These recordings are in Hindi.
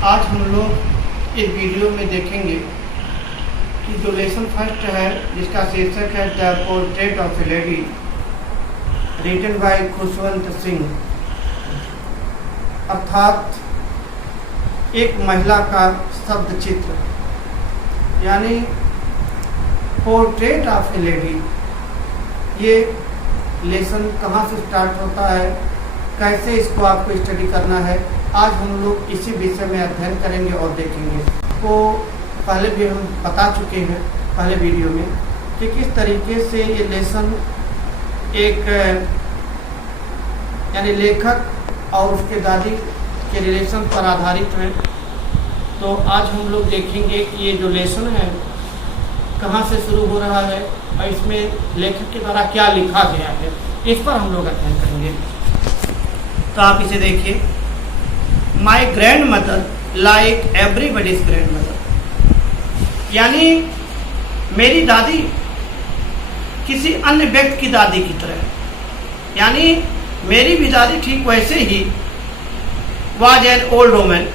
आज हम लोग इस वीडियो में देखेंगे कि जो लेसन फर्स्ट है, जिसका शीर्षक है the portrait of a lady, written by Khushwant Singh, अर्थात एक महिला का शब्द चित्र, यानी पोर्ट्रेट ऑफ ए लेडी। ये लेसन कहाँ से स्टार्ट होता है, कैसे इसको आपको स्टडी करना है, आज हम लोग इसी विषय में अध्ययन करेंगे और देखेंगे। तो पहले भी हम बता चुके हैं पहले वीडियो में कि किस तरीके से ये लेसन एक यानी लेखक और उसके दादी के रिलेशन पर आधारित है। तो आज हम लोग देखेंगे कि ये जो लेसन है कहाँ से शुरू हो रहा है और इसमें लेखक के द्वारा क्या लिखा गया है, इस पर हम लोग अध्ययन करेंगे। तो आप इसे देखिए। My grand mother like everybody's grand mother, यानी मेरी दादी किसी अन्य व्यक्ति की दादी की तरह, यानी मेरी भी दादी ठीक वैसे he was an old woman,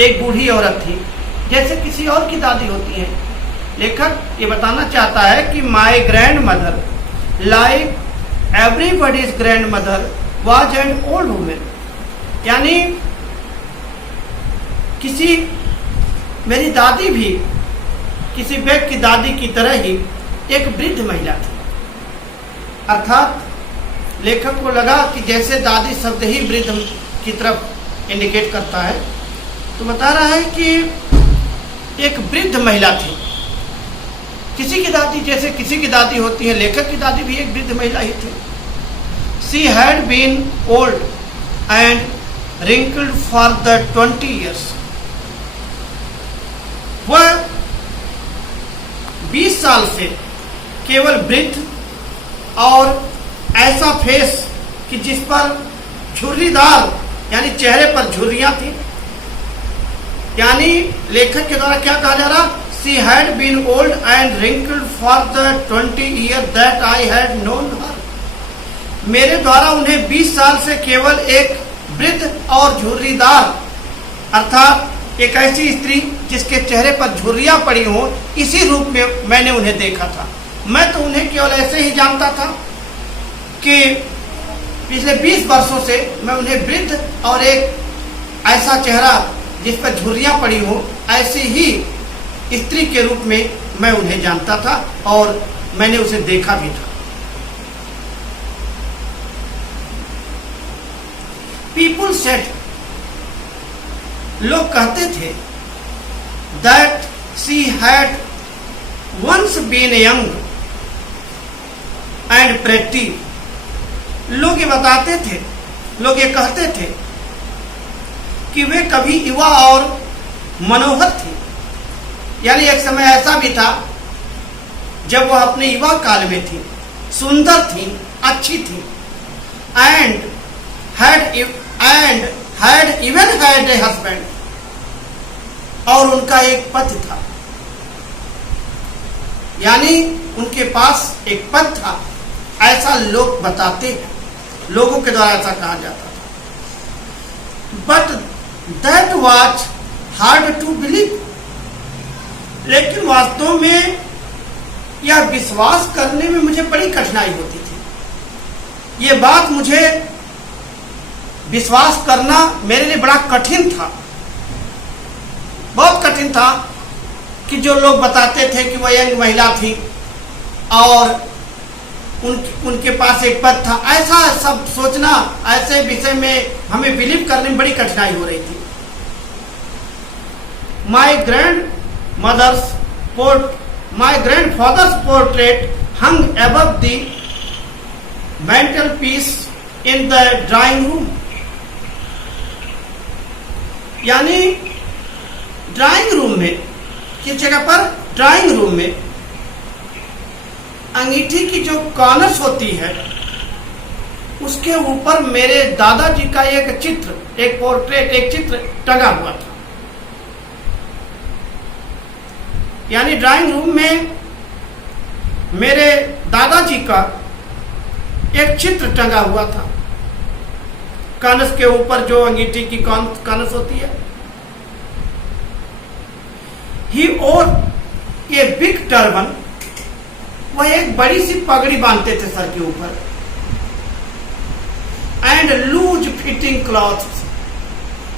एक बूढ़ी औरत थी, जैसे किसी और की दादी होती है। लेखक ये बताना चाहता है कि my grand mother like everybody's grand mother was an old woman, यानी किसी मेरी दादी भी किसी व्यक्ति की दादी की तरह ही एक वृद्ध महिला थी। अर्थात लेखक को लगा कि जैसे दादी शब्द ही वृद्ध की तरफ इंडिकेट करता है, तो बता रहा है कि एक वृद्ध महिला थी। किसी की दादी जैसे किसी की दादी होती है, लेखक की दादी भी एक वृद्ध महिला ही थी। She had been old and wrinkled for the 20 years, वह 20 साल से केवल वृद्ध और ऐसा फेस कि जिस पर झुर्रीदार यानी चेहरे पर झुर्रियां थी, यानी लेखक के द्वारा क्या कहा जा रहा, she had been old and wrinkled for the 20 years that I had known her, मेरे द्वारा उन्हें 20 साल से केवल एक वृद्ध और झुर्रीदार, अर्थात एक ऐसी स्त्री जिसके चेहरे पर झुर्रियां पड़ी हो, इसी रूप में मैंने उन्हें देखा था। मैं तो उन्हें केवल ऐसे ही जानता था कि पिछले 20 वर्षों से मैं उन्हें वृद्ध और एक ऐसा चेहरा जिस पर झुर्रियां पड़ी हो, ऐसी ही स्त्री के रूप में मैं उन्हें जानता था और मैंने उसे देखा भी था। पीपुल सेड, लोग कहते थे, that she had once been young and pretty, लोग ये बताते थे, लोग ये कहते थे कि वे कभी युवा और मनोहर थी, यानी एक समय ऐसा भी था जब वह अपने युवा काल में थी, सुंदर थी, अच्छी थी, and had even had a husband, और उनका एक पति था, यानी उनके पास एक पति था, ऐसा लोग बताते हैं, लोगों के द्वारा ऐसा कहा जाता था। But that was hard to believe, लेकिन वास्तव में यह विश्वास करने में मुझे बड़ी कठिनाई होती थी। ये बात मुझे विश्वास करना मेरे लिए बड़ा कठिन था, बहुत कठिन था कि जो लोग बताते थे कि वह यंग महिला थी और उनके पास एक पद था, ऐसा सब सोचना, ऐसे विषय में हमें बिलीव करने में बड़ी कठिनाई हो रही थी। My grandfather's portrait hung above the mantelpiece in the drawing room, यानी ड्राइंग रूम में, किस जगह पर, ड्राइंग रूम में अंगीठी की जो कॉर्नर्स होती है उसके ऊपर मेरे दादाजी का एक चित्र, एक पोर्ट्रेट, एक चित्र टंगा हुआ था। यानी ड्राइंग रूम में मेरे दादाजी का एक चित्र टंगा हुआ था। कानस के ऊपर जो अंगीठी की कानस होती है ही और ये बिग टर्बन, वह एक बड़ी सी पगड़ी बांधते थे सर के ऊपर, एंड लूज फिटिंग क्लॉथ्स,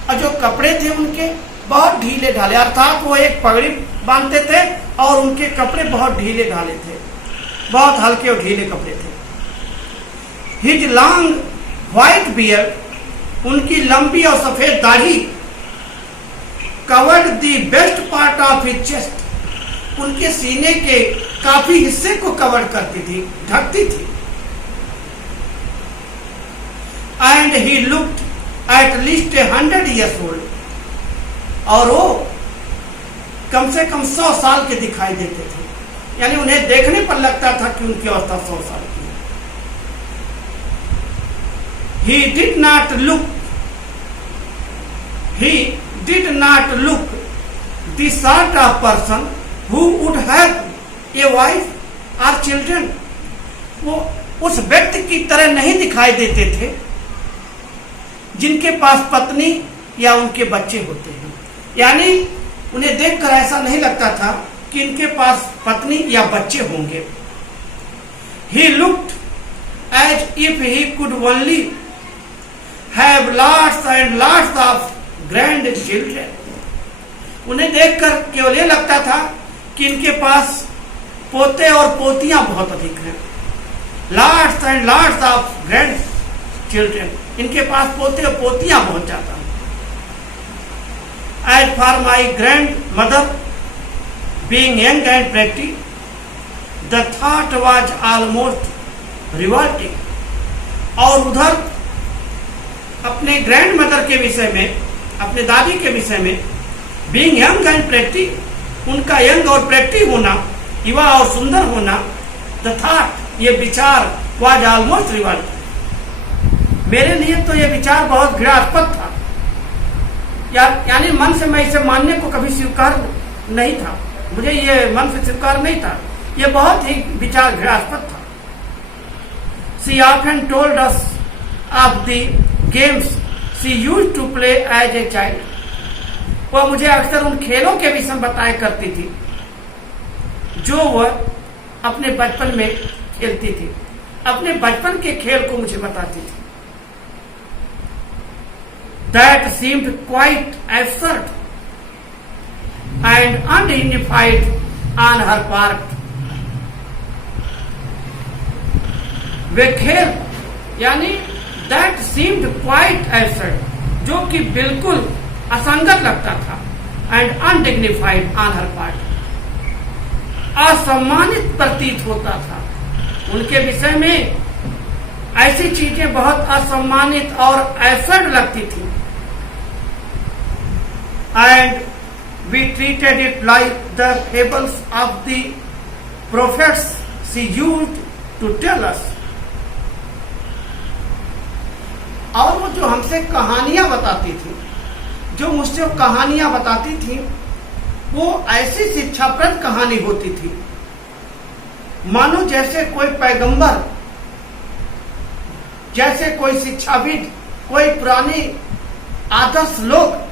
और जो कपड़े थे उनके बहुत ढीले ढाले, अर्थात वो एक पगड़ी बांधते थे और उनके कपड़े बहुत ढीले ढाले थे, बहुत हल्के और ढीले कपड़े थे। हिज लॉन्ग व्हाइट बियर्ड, उनकी लंबी और सफेद दाढ़ी, covered the best part of his chest, उनके सीने के काफी हिस्से को कवर करती थी, ढकती थी। And he looked at least 100 years old, और वो कम से कम 100 साल के दिखाई देते थे, यानी उन्हें देखने पर लगता था कि उनकी अवस्था 100 साल की है। He did not look the sort of person who would have a wife or children, वो उस व्यक्ति की तरह नहीं दिखाई देते थे जिनके पास पत्नी या उनके बच्चे होते हैं, यानी उन्हें देखकर ऐसा नहीं लगता था कि इनके पास पत्नी या बच्चे होंगे। He looked as if he could only have lots and lots of grandchildren, उन्हें देखकर केवल ये लगता था कि इनके पास पोते और पोतियां बहुत अधिक हैं। Lots and lots of grandchildren, इनके पास पोते और पोतियां बहुत ज्यादा हैं। As for my grandmother being young and pretty, the thought was almost revolting, और उधर अपने ग्रैंड मदर के विषय में, अपने दादी के विषय में, बीइंग यंग एंड प्रेटी, उनका यंग और प्रेटी होना, युवा और सुंदर होना, द थॉट, ये विचार, वाज ऑलमोस्ट रिवल्ट, मेरे लिए तो ये विचार बहुत घृणास्पद था, यानी मन से मैं इसे मानने को कभी स्वीकार नहीं था, मुझे ये मन से स्वीकार नहीं था, ये बहुत ही विचार घृणास्पद था। She often told us of the games she used to play as a child, वह मुझे अक्सर उन खेलों के विषय में बताया करती थी जो वह अपने बचपन में खेलती थी, अपने बचपन के खेल को मुझे बताती थी। That seemed quite absurd and undignified on her part. वे खेल, यानी that seemed quite absurd, जो कि बिल्कुल असंगत लगता था, and undignified on her part, असम्मानित प्रतीत होता था। उनके विषय में ऐसी चीजें बहुत असम्मानित और एब्सर्ड लगती थी। And we treated it like the fables of the prophets she used to tell us. और वो जो हमसे कहानियां बताती थी, जो मुझसे कहानियां बताती थी, वो ऐसी शिक्षाप्रद कहानी होती थी मानो जैसे कोई पैगंबर, जैसे कोई शिक्षाविद, कोई पुराने आदर्श लोग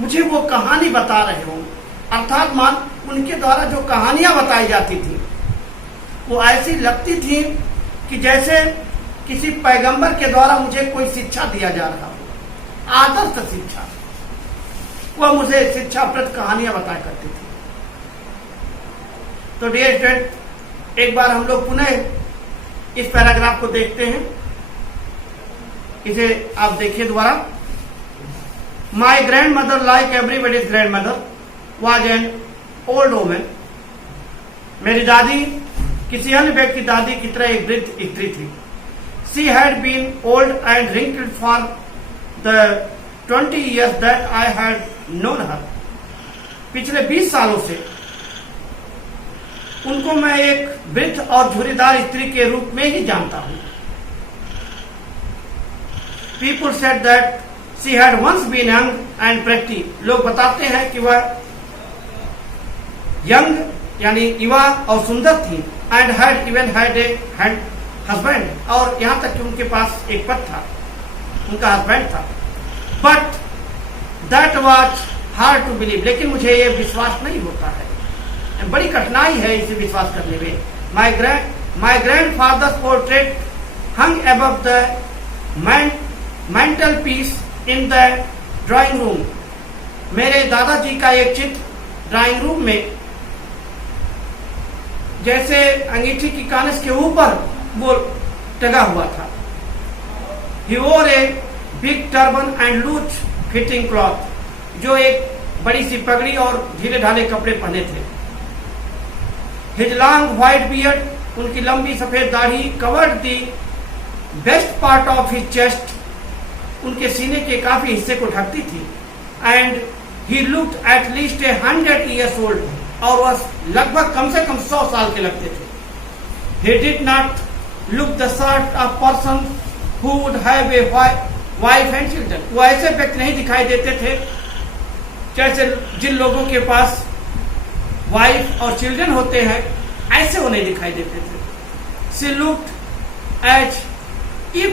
मुझे वो कहानी बता रहे हो, अर्थात मान उनके द्वारा जो कहानियां बताई जाती थी वो ऐसी लगती थी कि जैसे किसी पैगंबर के द्वारा मुझे कोई शिक्षा दिया जा रहा हो, आदर्श शिक्षा। वह मुझे शिक्षाप्रद कहानियां बताया करती थी। तो डियर स्टूडेंट, एक बार हम लोग पुनः इस पैराग्राफ को देखते हैं, इसे आप देखिए दोबारा। My grand mother like everybody's grand mother was an old women, मेरी दादी किसी अन्य व्यक्ति दादी की तरह एक वृद्ध स्त्री थी। She had been old and wrinkled for the 20 years that I had known her, पिछले 20 सालों से उनको मैं एक वृद्ध और झुर्रीदार स्त्री के रूप में ही जानता हूं। People said that she had once been young and pretty, लोग बताते हैं कि वह यंग यानी युवा और सुंदर थी, and had even had a husband, और यहां तक कि उनके पास एक पति था, उनका हस्बैंड था। But that was hard to believe, लेकिन मुझे ये विश्वास नहीं होता है, बड़ी कठिनाई है इसे विश्वास करने में। My grandfather's portrait hung above the mantelpiece in the drawing room. मेरे दादाजी का एक चित्र ड्राइंग रूम में जैसे अंगीठी की कानिस के ऊपर वो टंगा हुआ था। He wore a big turban and loose fitting cloth, जो एक बड़ी सी पगड़ी और ढीले ढाले कपड़े पहने थे। His long white beard, उनकी लंबी सफेद दाढ़ी covered the best part of his chest, उनके सीने के काफी हिस्से को ढकती थी। And he looked at least 100 years old, और वह लगभग कम से कम 100 साल के लगते थे। He did not look the sort of person who would have a wife and children, वो ऐसे व्यक्ति नहीं दिखाई देते थे जैसे जिन लोगों के पास वाइफ और चिल्ड्रन होते हैं, ऐसे वो नहीं दिखाई देते थे। She looked as if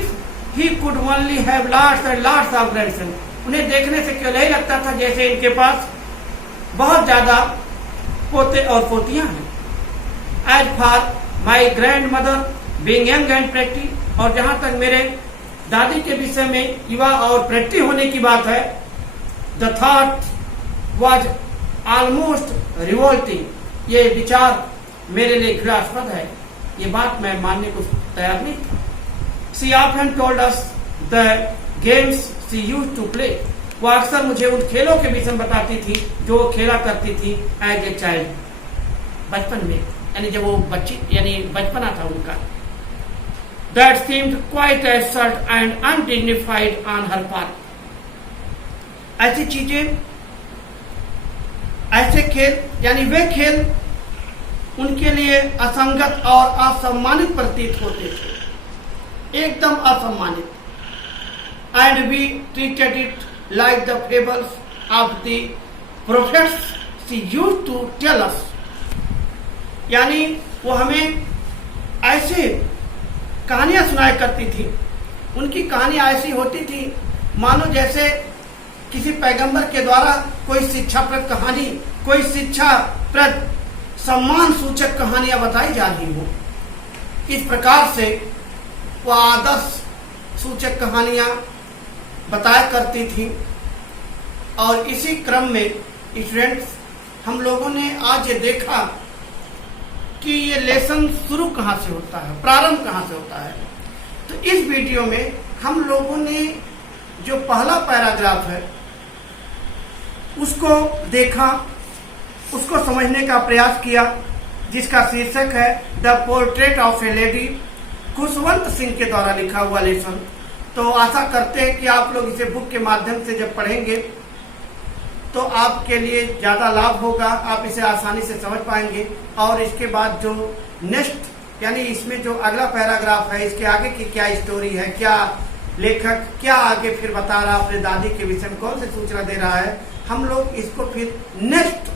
he could only have lots and lots of grandchildren, उन्हें देखने से केवल यही लगता था जैसे इनके पास बहुत ज्यादा पोते और पोतियां हैं। As for my grandmother being young and pretty, और जहां तक मेरे दादी के विषय में युवा और प्रेटी होने की बात है, the thought was almost revolting, ये विचार मेरे लिए घृणास्पद है, ये बात मैं मानने को तैयार नहीं था। She often told us the games she used to play, वो अक्सर मुझे उन खेलों के विषय में बताती थी जो वो खेला करती थी एज ए चाइल्ड, बचपन में, यानी जब वो बच्ची यानी बचपना था उनका। That seemed quite absurd and undignified on her part. ऐसी चीजें, ऐसे खेल यानी वे खेल उनके लिए असंगत और असम्मानित प्रतीत होते थे, एकदम असम्मानित। And we treated it like the fables of the prophets she used to tell us. यानी वो हमें ऐसे कहानियां सुनाया करती थी, उनकी कहानियां ऐसी होती थी मानो जैसे किसी पैगंबर के द्वारा कोई शिक्षाप्रद कहानी, कोई शिक्षाप्रद सम्मान सूचक कहानियां बताई जा रही हो। इस प्रकार से वो आदर्श सूचक कहानियां बताया करती थी। और इसी क्रम में स्टूडेंट्स, हम लोगों ने आज ये देखा कि ये लेसन शुरू कहाँ से होता है, प्रारंभ कहाँ से होता है। तो इस वीडियो में हम लोगों ने जो पहला पैराग्राफ है उसको देखा, उसको समझने का प्रयास किया, जिसका शीर्षक है the portrait of a lady, Khushwant Singh के द्वारा लिखा हुआ लेसन। तो आशा करते हैं कि आप लोग इसे बुक के माध्यम से जब पढ़ेंगे तो आपके लिए ज्यादा लाभ होगा, आप इसे आसानी से समझ पाएंगे। और इसके बाद जो नेक्स्ट यानी इसमें जो अगला पैराग्राफ है, इसके आगे की क्या स्टोरी है, क्या लेखक क्या आगे फिर बता रहा, अपने दादी के विषय में कौन सी सूचना दे रहा है, हम लोग इसको फिर नेक्स्ट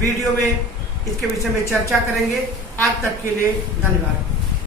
वीडियो में इसके विषय में चर्चा करेंगे। आज तक के लिए धन्यवाद।